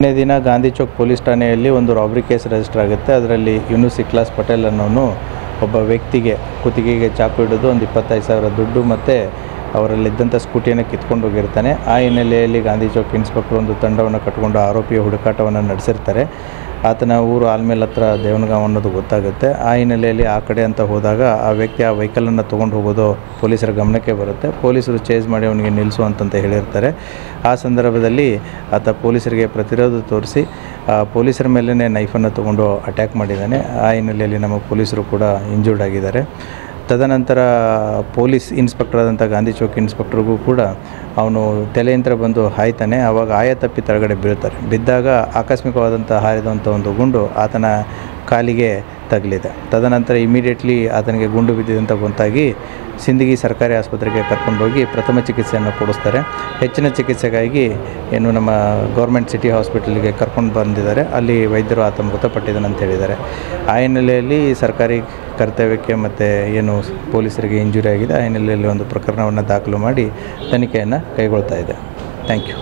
ನಿನ್ನೆ ದಿನ ಗಾಂಧಿ ಚೌಕ್ ಪೊಲೀಸ್ ಠಾಣೆಯಲ್ಲಿ ಒಂದು ರಾಬರಿ ಕೇಸ್ ರಿಜಿಸ್ಟರ್ ಆಗುತ್ತೆ. ಅದರಲ್ಲಿ ಯೂನುಸ್ ಇಕ್ಲಾಸ್ ಪಟೇಲ್ ಅನ್ನೋನು ಒಬ್ಬ ವ್ಯಕ್ತಿಗೆ ಕುತ್ತಿಗೆಗೆ ಚಾಕು ಹಿಡಿದು ಒಂದು 25,000 ದುಡ್ಡು ಮತ್ತು ಅವರಲ್ಲಿದ್ದಂಥ ಸ್ಕೂಟಿಯನ್ನು ಕಿತ್ಕೊಂಡು ಹೋಗಿರ್ತಾನೆ. ಆ ಹಿನ್ನೆಲೆಯಲ್ಲಿ ಗಾಂಧಿ ಚೌಕ್ ಇನ್ಸ್ಪೆಕ್ಟರ್ ಒಂದು ತಂಡವನ್ನು ಕಟ್ಟಿಕೊಂಡು ಆರೋಪಿಯ ಹುಡುಕಾಟವನ್ನು ನಡೆಸಿರ್ತಾರೆ. ಆತನ ಊರು ಆಲ್ಮೇಲ್ ಹತ್ರ ದೇವನಗಾಂವ್ ಅನ್ನೋದು ಗೊತ್ತಾಗುತ್ತೆ. ಆ ಹಿನ್ನೆಲೆಯಲ್ಲಿ ಆ ಕಡೆ ಅಂತ ಹೋದಾಗ ಆ ವ್ಯಕ್ತಿ ಆ ವೆಹಿಕಲನ್ನು ತೊಗೊಂಡು ಹೋಗೋದು ಪೊಲೀಸರ ಗಮನಕ್ಕೆ ಬರುತ್ತೆ. ಪೊಲೀಸರು ಚೇಸ್ ಮಾಡಿ ಅವನಿಗೆ ನಿಲ್ಲಿಸು ಅಂತಂತ ಹೇಳಿರ್ತಾರೆ. ಆ ಸಂದರ್ಭದಲ್ಲಿ ಆತ ಪೊಲೀಸರಿಗೆ ಪ್ರತಿರೋಧ ತೋರಿಸಿ ಪೊಲೀಸರ ಮೇಲೇ ನೈಫನ್ನು ತೊಗೊಂಡು ಅಟ್ಯಾಕ್ ಮಾಡಿದ್ದಾನೆ. ಆ ಹಿನ್ನೆಲೆಯಲ್ಲಿ ನಮ್ಮ ಪೊಲೀಸರು ಕೂಡ ಇಂಜೂರ್ಡ್ ಆಗಿದ್ದಾರೆ. ತದನಂತರ ಪೊಲೀಸ್ ಇನ್ಸ್ಪೆಕ್ಟರ್ ಆದಂಥ ಗಾಂಧಿ ಚೌಕ್ ಇನ್ಸ್ಪೆಕ್ಟ್ರಿಗೂ ಕೂಡ ಅವನು ತಲೆಯಂತ್ರ ಬಂದು ಹಾಯ್ತಾನೆ. ಆವಾಗ ಆಯ ತಪ್ಪಿ ಕೆಳಗಡೆ ಬೀಳ್ತಾರೆ. ಬಿದ್ದಾಗ ಆಕಸ್ಮಿಕವಾದಂಥ ಹಾರಿದಂಥ ಒಂದು ಗುಂಡು ಆತನ ಕಾಲಿಗೆ ತಗಲಿದೆ. ತದನಂತರ ಇಮಿಡಿಯೇಟ್ಲಿ ಆತನಿಗೆ ಗುಂಡು ಬಿದ್ದಿದಂತ ಗೊತ್ತಾಗಿ ಸಿಂದಗಿ ಸರ್ಕಾರಿ ಆಸ್ಪತ್ರೆಗೆ ಕರ್ಕೊಂಡೋಗಿ ಪ್ರಥಮ ಚಿಕಿತ್ಸೆಯನ್ನು ಕೊಡಿಸ್ತಾರೆ. ಹೆಚ್ಚಿನ ಚಿಕಿತ್ಸೆಗಾಗಿ ನಮ್ಮ ಗೌರ್ಮೆಂಟ್ ಸಿಟಿ ಹಾಸ್ಪಿಟಲ್ಗೆ ಕರ್ಕೊಂಡು ಬಂದಿದ್ದಾರೆ. ಅಲ್ಲಿ ವೈದ್ಯರು ಆತ ಮೃತಪಟ್ಟಿದ್ದಾನೆ ಅಂತ ಹೇಳಿದ್ದಾರೆ. ಆ ಹಿನ್ನೆಲೆಯಲ್ಲಿ ಸರ್ಕಾರಿ ಕರ್ತವ್ಯಕ್ಕೆ ಮತ್ತು ಪೊಲೀಸರಿಗೆ ಇಂಜುರಿ ಆಗಿದೆ, ಆ ಹಿನ್ನೆಲೆಯಲ್ಲಿ ಒಂದು ಪ್ರಕರಣವನ್ನು ದಾಖಲು ಮಾಡಿ ತನಿಖೆಯನ್ನು ಕೈಗೊಳ್ತಾ ಇದೆ. Thank you.